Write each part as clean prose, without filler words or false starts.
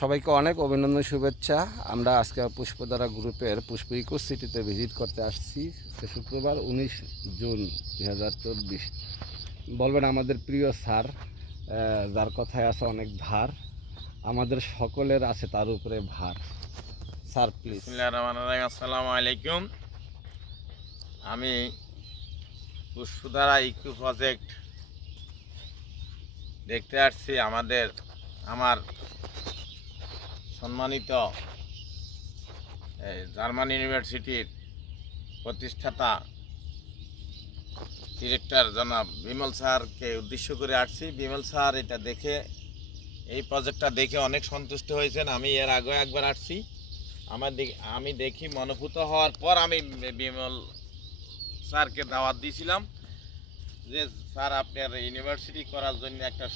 সবাইকে অনেক অভিনন্দন, শুভেচ্ছা। আমরা আজকে পুষ্পধারা গ্রুপের পুষ্প ইকো সিটিতে ভিজিট করতে আসছি। শুক্রবার 19 জুন 2024। বলবেন আমাদের প্রিয় স্যার, যার কথায় আছে অনেক ধার, আমাদের সকলের আছে তার উপরে ভার। Sir please. আসসালামু আলাইকুম। আমি পুষ্পধারা ইকো প্রজেক্ট দেখতে আসছি। আমার সম্মানিত জার্মান ইউনিভার্সিটির প্রতিষ্ঠাতা ডিরেক্টর জনাব বিমল স্যারকে উদ্দেশ্য করে আসছি। বিমল স্যার এটা দেখে, এই প্রজেক্টটা দেখে অনেক সন্তুষ্ট হয়েছেন। আমি এর আগে একবার আসছি, আমি দেখি মনোভূত হওয়ার পর আমি বিমল স্যারকে দাওয়াত দিয়েছিলাম যে স্যার আপনার ইউনিভার্সিটি করার জন্য একটা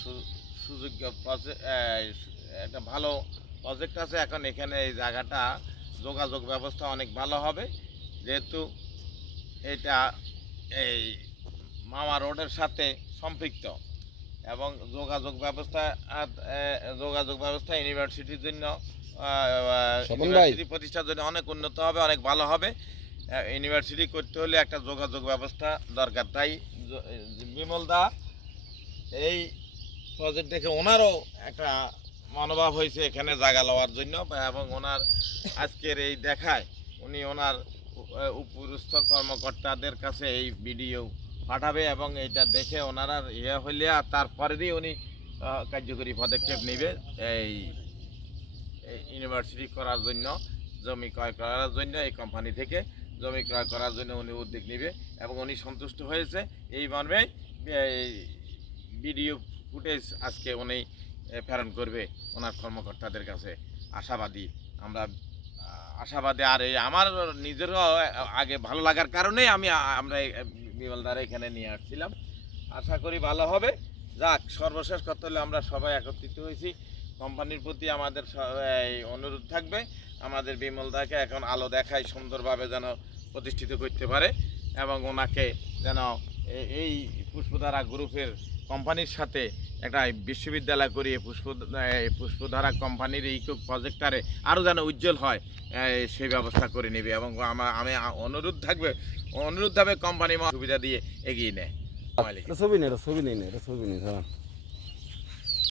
সুযোগ্য একটা ভালো প্রজেক্ট আছে। এখন এখানে এই জায়গাটা যোগাযোগ ব্যবস্থা অনেক ভালো হবে, যেহেতু এটা এই মামা রোডের সাথে সম্পৃক্ত, এবং যোগাযোগ ব্যবস্থা ইউনিভার্সিটির জন্য ইউনিভার্সিটি প্রতিষ্ঠার জন্য অনেক উন্নত হবে, অনেক ভালো হবে। ইউনিভার্সিটি করতে হলে একটা যোগাযোগ ব্যবস্থা দরকার। তাই বিমল দা এই প্রজেক্ট দেখে ওনারও একটা মনোভাব হয়েছে এখানে জায়গা লওয়ার জন্য, এবং ওনার আজকের এই দেখায় উনি ওনার উপরস্থ কর্মকর্তাদের কাছে এই ভিডিও পাঠাবে, এবং এইটা দেখে ওনারা হইলে তারপরেই উনি কার্যকরী পদক্ষেপ নেবে এই ইউনিভার্সিটি করার জন্য, জমি ক্রয় করার জন্য। এই কোম্পানি থেকে জমি ক্রয় করার জন্য উনি উদ্যোগ নেবে, এবং উনি সন্তুষ্ট হয়েছে। এই মর্মে ভিডিও ফুটেজ আজকে উনি প্রেরণ করবে ওনার কর্মকর্তাদের কাছে। আমরা আশাবাদী। আর আমার নিজেরও আগে ভালো লাগার কারণেই আমরা বিমলদার এখানে নিয়ে আসছিলাম। আশা করি ভালো হবে। যাক, সর্বশেষ করতে হলে আমরা সবাই একত্রিত হয়েছি। কোম্পানির প্রতি আমাদের অনুরোধ থাকবে, আমাদের বিমলদাকে এখন আলো দেখায় সুন্দরভাবে যেন প্রতিষ্ঠিত করতে পারে, এবং ওনাকে যেন এই পুষ্পধারা গ্রুপের কোম্পানির সাথে একটা বিশ্ববিদ্যালয় করিয়ে পুষ্পধারা কোম্পানির এই প্রজেক্টারে আরও যেন উজ্জ্বল হয় সেই ব্যবস্থা করে নেবে, এবং আমি অনুরোধ হবে কোম্পানি সুবিধা দিয়ে এগিয়ে নেয়। ছবি নেই,